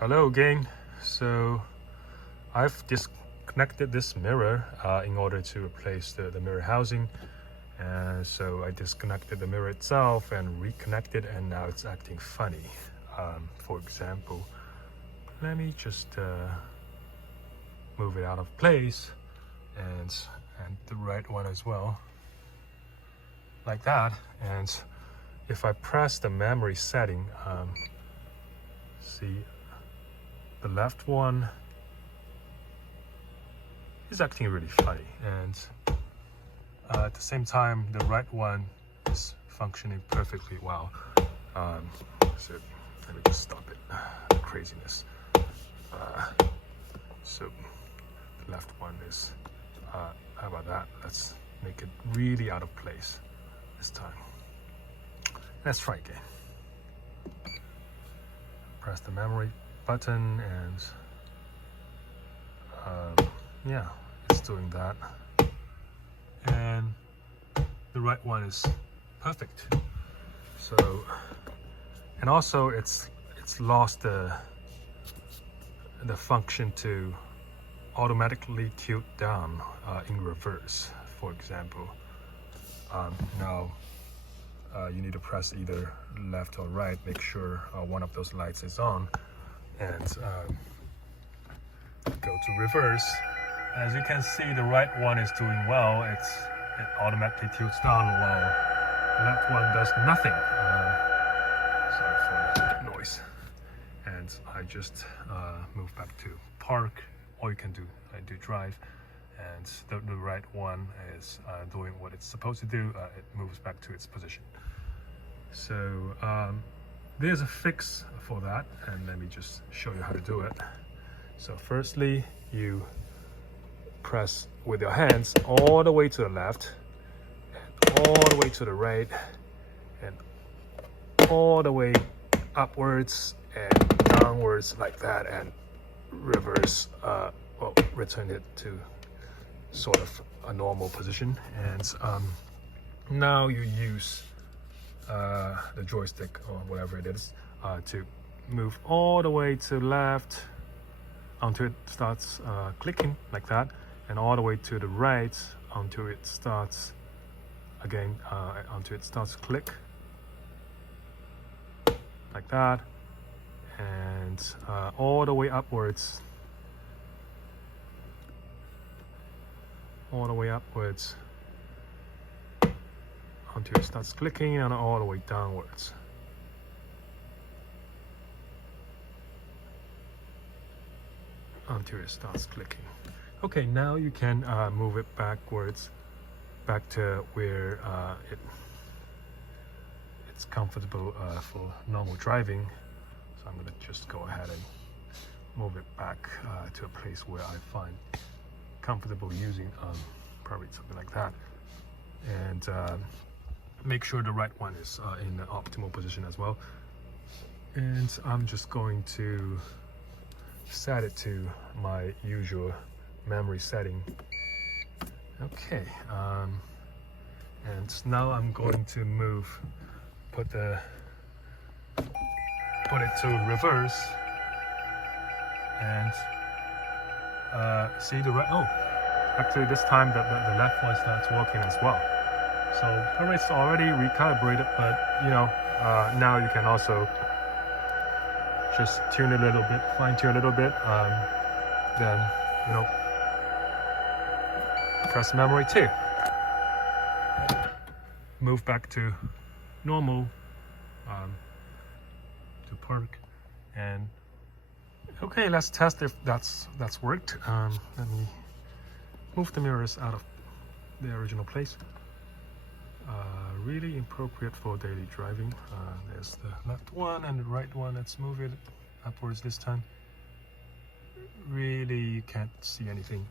Hello again. So I've disconnected this mirror in order to replace the mirror housing, and so I disconnected the mirror itself and reconnected, and now it's acting funny. For example, let me just move it out of place and the right one as well, like that. And if I press the memory setting, see, the left one is acting really funny, and at the same time the right one is functioning perfectly well. So let me just stop it, the craziness. So the left one is how about that? Let's make it really out of place this time. Let's try again. Press the memory button, and yeah, it's doing that, and the right one is perfect. So, and also it's lost the function to automatically tilt down in reverse, for example. Now you need to press either left or right, make sure one of those lights is on, and go to reverse. As you can see, the right one is doing well. It automatically tilts down while the left one does nothing. Sorry for the noise. And I just move back to park, or you can do drive, and the right one is doing what it's supposed to do. It moves back to its position. So there's a fix for that, and let me just show you how to do it. So firstly, you press with your hands all the way to the left, and all the way to the right, and all the way upwards and downwards like that, and reverse, return it to sort of a normal position. And now you use the joystick or whatever it is to move all the way to the left until it starts clicking like that, and all the way to the right until it starts again, until it starts to click like that, and all the way upwards, until it starts clicking, and all the way downwards. Until it starts clicking. Okay, now you can move it backwards, back to where it's comfortable for normal driving. So I'm gonna just go ahead and move it back to a place where I find comfortable using, probably something like that. And make sure the right one is in the optimal position as well. And I'm just going to set it to my usual memory setting. Okay, and now I'm going to put it to reverse, and see the right. Oh, actually this time the left one starts working as well. So probably it's already recalibrated, but you know, now you can also just tune a little bit, fine tune a little bit, then you know, press memory 2, move back to normal, to park, and okay, let's test if that's worked. Let me move the mirrors out of the original place. Really appropriate for daily driving. There's the left one and the right one. Let's move it upwards this time. Really, you can't see anything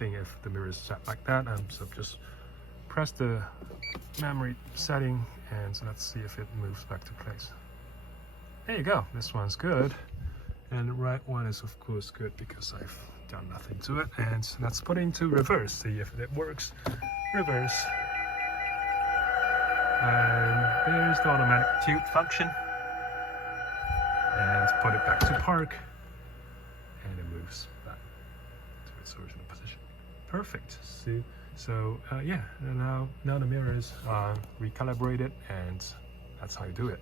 if the mirror is set like that. So just press the memory setting, and so let's see if it moves back to place. There you go. This one's good, and the right one is of course good because I've done nothing to it. And let's put it into reverse, see if it works. Reverse. And there's the automatic tilt function, and put it back to park, and it moves back to its original position. Perfect. See, so yeah, and now the mirror is recalibrated, and that's how you do it.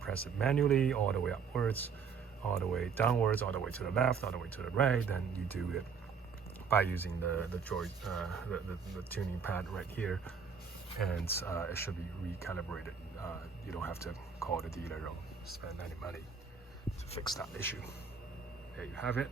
Press it manually all the way upwards, all the way downwards, all the way to the left, all the way to the right. Then you do it by using the tuning pad right here, and it should be recalibrated. You don't have to call the dealer or spend any money to fix that issue. There you have it.